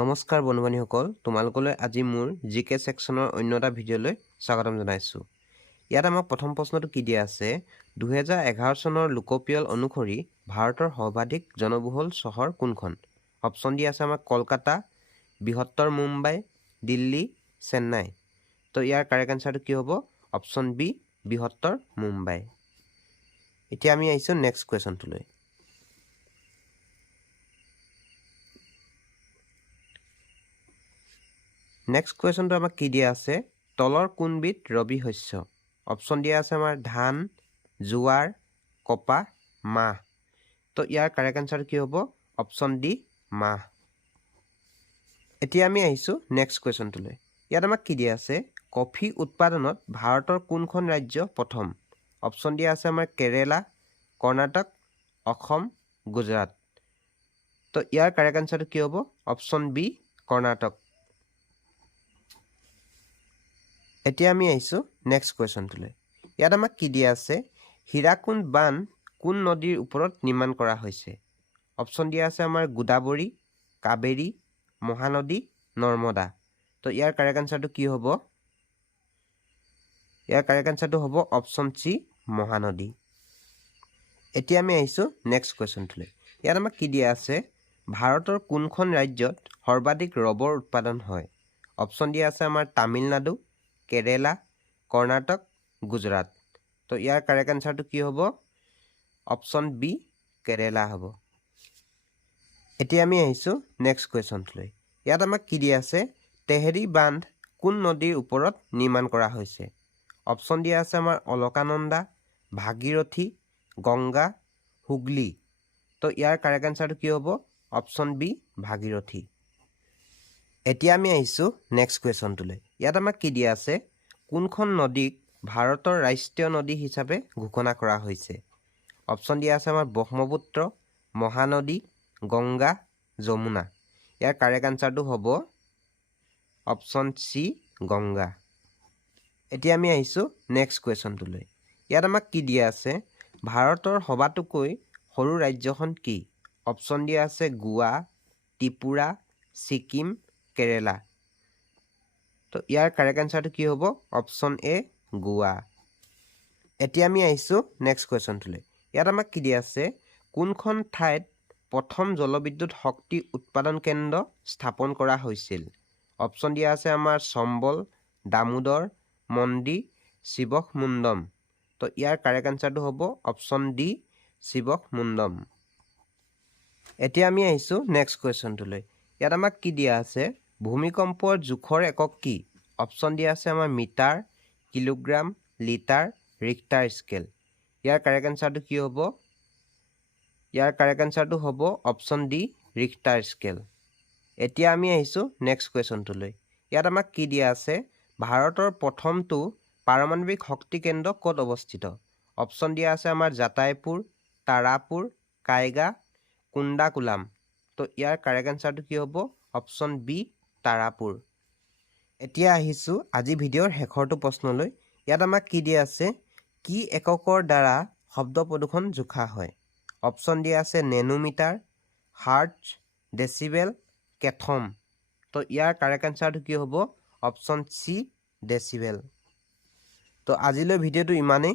নমস্কাৰ বন্ধু-বান্ধৱীসকল, তোমালোকলৈ আজি মোৰ জিকে সেকশনৰ অন্য এটা ভিডিঅ'লৈ স্বাগতম জনাইছো। ইয়াত আমাক প্ৰথম প্ৰশ্নটো কি দিয়া আছে, 2011 চনৰ লোকপিয়ল অনুসৰি ভাৰতৰ সৰ্বাধিক জনবহুল চহৰ কোনখন? অপচন দি আছে আমাক কলকাতা, বৃহত্তৰ মুম্বাই, দিল্লী, চেন্নাই। তো ইয়াৰ কাৰেক্ট আনসাৰটো কি হ'ব? অপচন বি, বৃহত্তৰ মুম্বাই। এতিয়া আমি আহিছো নেক্সট কুৱেশ্যনটোলৈ। নেক্সট কুৱেশ্যনটো আমাক কি দিয়া আছে, তলৰ কোনবিধ ৰবি শস্য? অপচন দিয়া আছে আমাৰ ধান, জোৱাৰ, কপাহ, মাহ। তো ইয়াৰ কাৰেক্ট আনসাৰ কি হ'ব? অপচন ডি, মাহ। এতিয়া আমি আহিছো নেক্সট কুৱেশ্যনটোলৈ। ইয়াত আমাক কি দিয়া আছে, কফি উৎপাদনত ভাৰতৰ কোনখন ৰাজ্য প্ৰথম? অপচন দিয়া আছে আমাৰ কেৰেলা, কৰ্ণাটক, অসম, গুজৰাট। তো ইয়াৰ কাৰেক্ট আনসাৰটো কি হ'ব? Option B, Karnataka. এতিয়া আমি আহিছো নেক্সট কুৱেশ্যনটোলৈ। ইয়াত আমাক কি দিয়া আছে, হীৰাকুণ্ড বান্ধ কোন নদীৰ ওপৰত নিৰ্মাণ কৰা হৈছে? অপচন দিয়া আছে আমাৰ গোদাবৰী, কাবেৰী, মহানদী, নৰ্মদা। তো ইয়াৰ কাৰেক্ট আনসাৰটো কি হ'ব? ইয়াৰ কাৰেক্ট আনসাৰটো হ'ব অপচন চি, মহানদী। এতিয়া আমি আহিছো নেক্সট কুৱেশ্যনটোলৈ। ইয়াত আমাক কি দিয়া আছে, ভাৰতৰ কোনখন ৰাজ্যত সৰ্বাধিক ৰবৰ উৎপাদন হয়? অপচন দিয়া আছে আমাৰ তামিলনাডু, কেৰেলা, কৰ্ণাটক, গুজৰাট। তো ইয়াৰ কাৰেক্ট আনসাৰটো কি হ'ব? অপচন বি, কেৰেলা হ'ব। এতিয়া আমি আহিছো নেক্সট কুৱেশ্যনটোলৈ। ইয়াত আমাক কি দিয়া আছে, তেহেৰী বান্ধ কোন নদীৰ ওপৰত নিৰ্মাণ কৰা হৈছে? অপচন দিয়া আছে আমাৰ অলকানন্দা, ভাগীৰথী, গংগা, হুগলী। তো ইয়াৰ কাৰেক্ট আনসাৰটো কি হ'ব? Option B, Bhagirathi. এতিয়া আমি আহিছো নেক্সট কুৱেশ্যনটোলৈ। ইয়াত আমাক কি দিয়া আছে, কোনখন নদীক ভাৰতৰ ৰাষ্ট্ৰীয় নদী হিচাপে ঘোষণা কৰা হৈছে? অপচন দিয়া আছে আমাৰ ব্ৰহ্মপুত্ৰ, মহানদী, গংগা, যমুনা। ইয়াৰ কাৰেক্ট আনসাৰটো হ'ব অপচন চি, গংগা। এতিয়া আমি আহিছো নেক্সট কুৱেশ্যনটোলৈ। ইয়াত আমাক কি দিয়া আছে, ভাৰতৰ সবাতোকৈ সৰু ৰাজ্যখন কি? অপচন দিয়া আছে গোৱা, ত্ৰিপুৰা, ছিকিম, কেৰেলা। তো ইয়াৰ কাৰেক্ট আনসাৰটো কি হ'ব? অপচন এ, গোৱা। এতিয়া আমি আহিছো নেক্সট কুৱেশ্যনটোলৈ। ইয়াত আমাক কি দিয়া আছে, কোনখন ঠাইত প্ৰথম জলবিদ্যুৎ শক্তি উৎপাদন কেন্দ্ৰ স্থাপন কৰা হৈছিল? অপচন দিয়া আছে আমাৰ চম্বল, দামোদৰ, মন্দি, শিৱকমুণ্ডম। তো ইয়াৰ কাৰেক্ট আনসাৰটো হ'ব অপচন ডি, শিৱকমুণ্ডম। এতিয়া আমি আহিছো নেক্সট কুৱেশ্যনটোলৈ। ইয়াত আমাক কি দিয়া আছে, ভূমিকম্পৰ জোখৰ একক কি? অপচন দিয়া আছে আমাৰ metre, kilogram, litre, Richter scale. ইয়াৰ কাৰেক্ট আনসাৰটো কি হ'ব? ইয়াৰ কাৰেক্ট আনসাৰটো হ'ব অপচন ডি, ৰিক্টাৰ স্কেল। এতিয়া আমি আহিছো নেক্সট কুৱেশ্যনটোলৈ। ইয়াত আমাক কি দিয়া আছে, ভাৰতৰ প্ৰথমটো পাৰমাণৱিক শক্তি কেন্দ্ৰ ক'ত অৱস্থিত? অপচন দিয়া আছে আমাৰ জাতাইপুৰ, তাৰাপুৰ, কাইগা, কুণ্ডাকুলাম। তো ইয়াৰ কাৰেক্ট আনসাৰটো কি হ'ব? Option B, Tarapur. এতিয়া আহিছো আজি ভিডিঅ'ৰ শেষৰটো প্ৰশ্নলৈ। ইয়াত আমাক কি দিয়া আছে, কি এককৰ দ্বাৰা শব্দ প্ৰদূষণ জোখা হয়? অপচন দিয়া আছে নেনোমিটাৰ, হাৰ্টজ, ডেচিবেল, কেথম। তো ইয়াৰ কাৰেক্ট আনসাৰটো কি হ'ব? Option C, decibel. তো আজিলৈ ভিডিঅ'টো ইমানেই।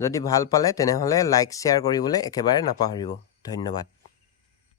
যদি ভাল পালে তেনেহ'লে লাইক শ্বেয়াৰ কৰিবলৈ একেবাৰে নাপাহৰিব। ধন্যবাদ।